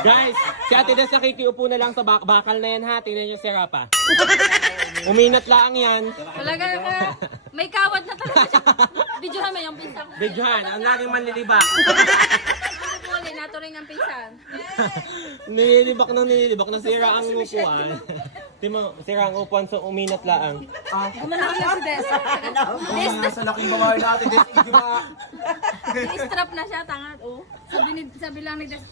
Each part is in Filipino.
Guys, si Ate Des nakikiupo na lang sa bakal na yan ha. Tingnan nyo si Rapa. Uminat lang yan. Talaga ka. May kawad na talaga siya. Videohan mo yung pinsan ko. Videohan, ang naging manlilibak. Huli, naturing ang pinsan. nililibak na sira ang upuan. Timo, sira ang upuan so uminat lang. Gumanang siya si Des. Sa laking babae natin, I-strap na siya, tanga. Oh. Sabi lang ni Des.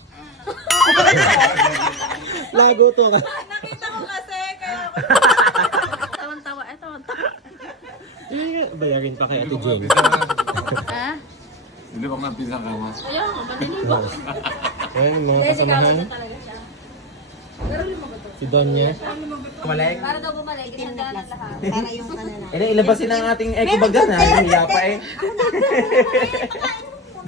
Lago to ka. Nakita ko kasi, kaya ako. Tawan-tawa, tawan-tawa. Bayarin pa kay Ate Jane. Ha? Hindi ko nga pisang kama. Ayaw, maninibo. Ayan, mga Kasi kawad kasamahan. na talaga siya. Pero lumagot to. Si Donya. Kumalig? Para daw bumalik, isandaan ang lahat. Para yung ano na. Eh, ilabasin ang ating eco bag na. Hiya pa eh.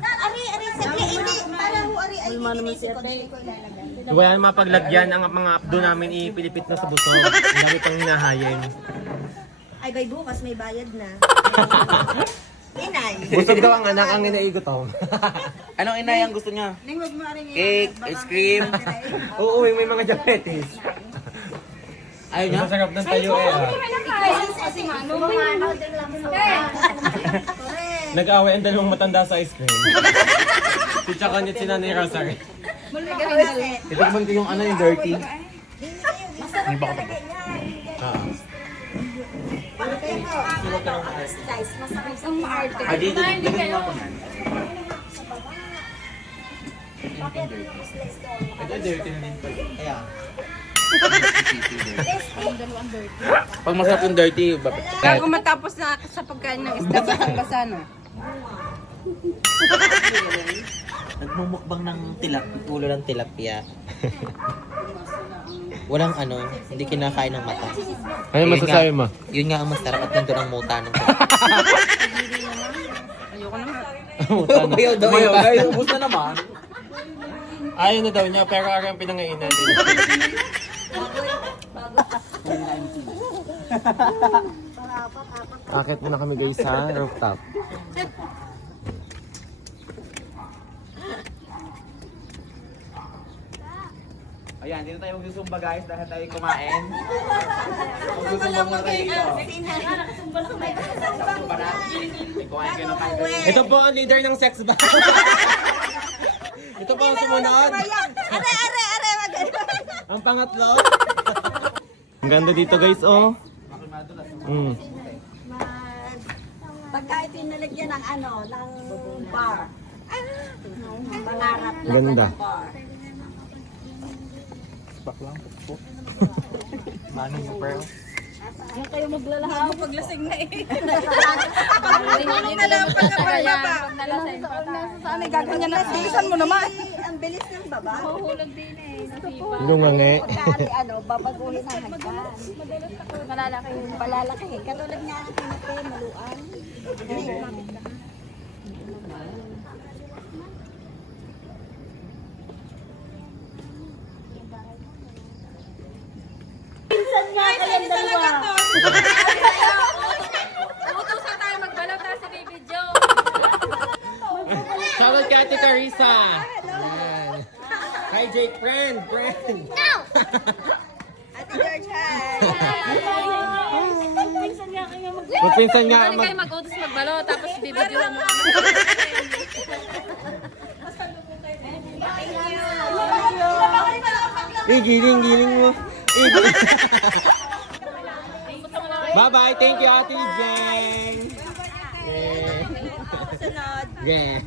Ari, sagli, hindi. Para ho, ari, ay, inisip ko. Dahil ko ilalagay. Wala naman mapaglagyan ang mga abdo namin ipilipit na sa busog. Ang dami pang hinahayin. Ay, bay, bukas may bayad na. Inay. Busog daw ang anak ang inaigot to. Anong inay ang gusto niya? Lingwag mo rin Cake, ice cream. Oo, may mga diabetes. Ayaw niya? Masarap ng tayo eh. Kasi mano. Nag-away ang dalawang matanda sa ice cream. Si Chakonit si Nanay Rosary. Itikman ko yung ano yung dirty. Masarap talaga yan. Guys, masarap sa Maarte. Ah, dito din kayo. Ito dirty na din pala. Kaya. Pag masarap yung dirty, Bago matapos na sa pagkain ng isda, basang-basa, no? Nagmumukbang ng ulo ng tilapia. Walang ano, hindi kinakain ng mata. Ano masasabi mo? Yun nga ang masarap at nandun ang muta ng Ayoko naman. Umayaw daw Umayaw, iba. guys. Ubus na naman. Ayaw na daw niya, pero araw ang pinangainan din. Akit muna kami guys sa rooftop. Ayan, dito tayo magsusumba guys dahil tayo kumain. Magsusumba muna tayo dito. Magsusumba na. May kumain kayo ng kain. Ito po ang leader ng sex ba? Ito po ang sumunod. Are, maganda. Ang pangatlo. Ang ganda dito guys, oh. Mm. Pagka ito yung nalagyan ng ano, ng bar. Pangarap lang Ganda. ng bar. Manong mo, bro. Ano kayo maglalahaw? Paglasing na eh. Ano na lang pagkababa. Nalasing pa tayo. Saan ay gaganyan na? Bilisan mo naman. Ang bilis ng baba. Huhulag din eh. Nasipa. Lumangi. Pagka ano, babaguhin ang hagdan. Malalaki yun. Palalaki. Katulad nga ng pinate, maluan. Pinsan nga kayong dalawa. Utusan tayo magbalaw tayo sa Baby Joe. Shoutout kay Ate Carissa. Ayan. Hi Jake, friend. Ate George, hi. Magpinsan nga Pwede kayo mag-utos magbalaw tapos Baby Joe mo. giling mo. Bye-bye. Thank you, Ate Jane. Yeah. Sunod. Yeah.